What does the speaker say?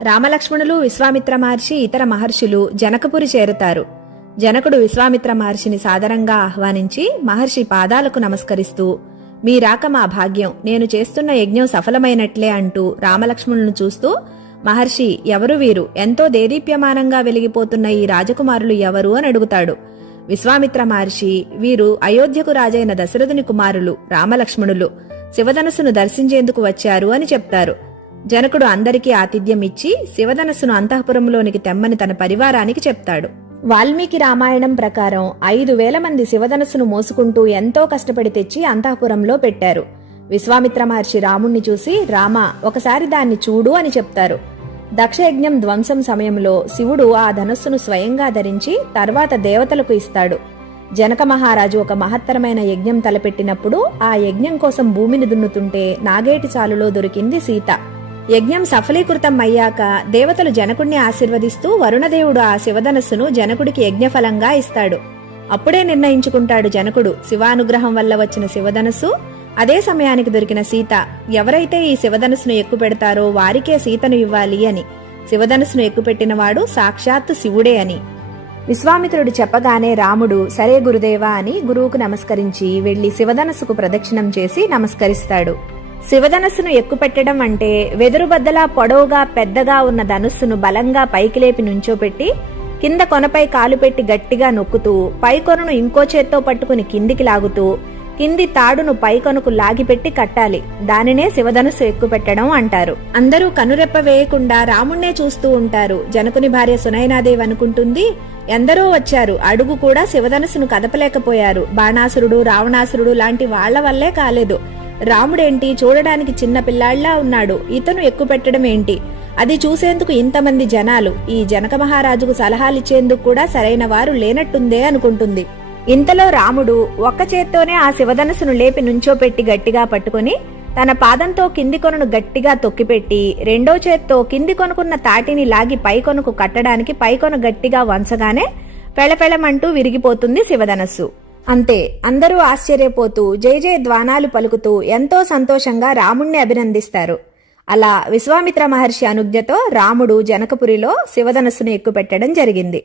రామలక్ష్మణులు, విశ్వామిత్ర మహర్షి, ఇతర మహర్షులు జనకపురి చేరుతారు. జనకుడు విశ్వామిత్ర మహర్షిని సాదరంగా ఆహ్వానించి మహర్షి పాదాలకు నమస్కరిస్తూ, మీ రాక మా భాగ్యం, నేను చేస్తున్న యజ్ఞం సఫలమైనట్లే అంటూ రామలక్ష్మణులను చూస్తూ, మహర్షి, ఎవరు వీరు? ఎంతో దేదీప్యమానంగా వెలిగిపోతున్న ఈ రాజకుమారులు ఎవరు అని అడుగుతాడు. విశ్వామిత్ర మహర్షి, వీరు అయోధ్యకు రాజైన దశరథుని కుమారులు రామలక్ష్మణులు, శివధనస్సును దర్శించేందుకు వచ్చారు అని చెప్తారు. జనకుడు అందరికీ ఆతిథ్యం ఇచ్చి శివధనస్సును అంతఃపురంలోనికి తెమ్మని తన పరివారానికి చెప్తాడు. వాల్మీకి రామాయణం ప్రకారం 5,000 మంది శివధనస్సును మోసుకుంటూ ఎంతో కష్టపడి తెచ్చి అంతఃపురంలో పెట్టారు. విశ్వామిత్ర మహర్షి రాముణ్ణి చూసి, రామా, ఒకసారి దాన్ని చూడు అని చెప్తారు. దక్షయజ్ఞం ధ్వంసం సమయంలో శివుడు ఆ ధనస్సును స్వయంగా ధరించి తర్వాత దేవతలకు ఇస్తాడు. జనక మహారాజు ఒక మహత్తరమైన యజ్ఞం తలపెట్టినప్పుడు ఆ యజ్ఞం కోసం భూమిని దున్నుతుంటే నాగేటి చాలులో దొరికింది సీత. యజ్ఞం సఫలీకృతం అయ్యాక దేవతలు జనకుణ్ణి ఆశీర్వదిస్తూ వరుణదేవుడు ఆ శివధనస్సును జనకుడికి యజ్ఞఫలంగా ఇస్తాడు. అప్పుడే నిర్ణయించుకుంటాడు జనకుడు, శివానుగ్రహం వల్ల వచ్చిన శివధనస్సు, అదే సమయానికి దొరికిన సీత, ఎవరైతే ఈ శివధనస్సును ఎక్కుపెడతారో వారికే సీతను ఇవ్వాలి అని. శివధనస్సును ఎక్కుపెట్టినవాడు సాక్షాత్తు శివుడే అని. విశ్వామిత్రుడు చెప్పగానే రాముడు, సరే గురుదేవా అని గురువుకు నమస్కరించి వెళ్లి శివధనస్సుకు ప్రదక్షిణం చేసి నమస్కరిస్తాడు. శివధనస్సును ఎక్కుపెట్టడం అంటే వెదురుబద్దలా పొడవుగా పెద్దగా ఉన్న ధనుస్సును బలంగా పైకి లేపి నుంచోపెట్టి కింద కొనపై కాలు పెట్టి గట్టిగా నొక్కుతూ పై కొనను ఇంకో చేత్తో పట్టుకుని కిందికి లాగుతూ కింది తాడును పై కొనకు లాగిపెట్టి కట్టాలి. దానినే శివధనుస్సు ఎక్కుపెట్టడం అంటారు. అందరూ కనురెప్ప వేయకుండా రాముణ్ణే చూస్తూ ఉంటారు. జనకుని భార్య సునయనాదేవి అనుకుంటుంది, ఎందరో వచ్చారు, అడుగు కూడా శివధనుస్సును కదపలేకపోయారు. బాణాసురుడు, రావణాసురుడు లాంటి వాళ్ల వల్లే కాలేదు. రాముడేంటి చూడడానికి చిన్న పిల్లాళ్లా ఉన్నాడు, ఇతను ఎక్కుపెట్టడం ఏంటి? అది చూసేందుకు ఇంతమంది జనాలు, ఈ జనక మహారాజుకు సలహాలిచ్చేందుకు కూడా సరైన వారు లేనట్టుందే అనుకుంటుంది. ఇంతలో రాముడు ఒక్క చేత్తోనే ఆ శివధనస్సును లేపి నుంచోపెట్టి గట్టిగా పట్టుకుని తన పాదంతో కింది కొనను గట్టిగా తొక్కిపెట్టి రెండో చేత్తో కింది కొనుకున్న తాటిని లాగి పై కొనుకు కట్టడానికి పైకొన గట్టిగా వంచగానే పెళపెళమంటూ విరిగిపోతుంది శివధనస్సు. అంతే, అందరూ ఆశ్చర్యపోతూ జయ జయ ధ్వానాలు పలుకుతూ ఎంతో సంతోషంగా రాముణ్ణి అభినందిస్తారు. అలా విశ్వామిత్ర మహర్షి అనుజ్ఞతో రాముడు జనకపురిలో శివధనస్సును ఎక్కుపెట్టడం జరిగింది.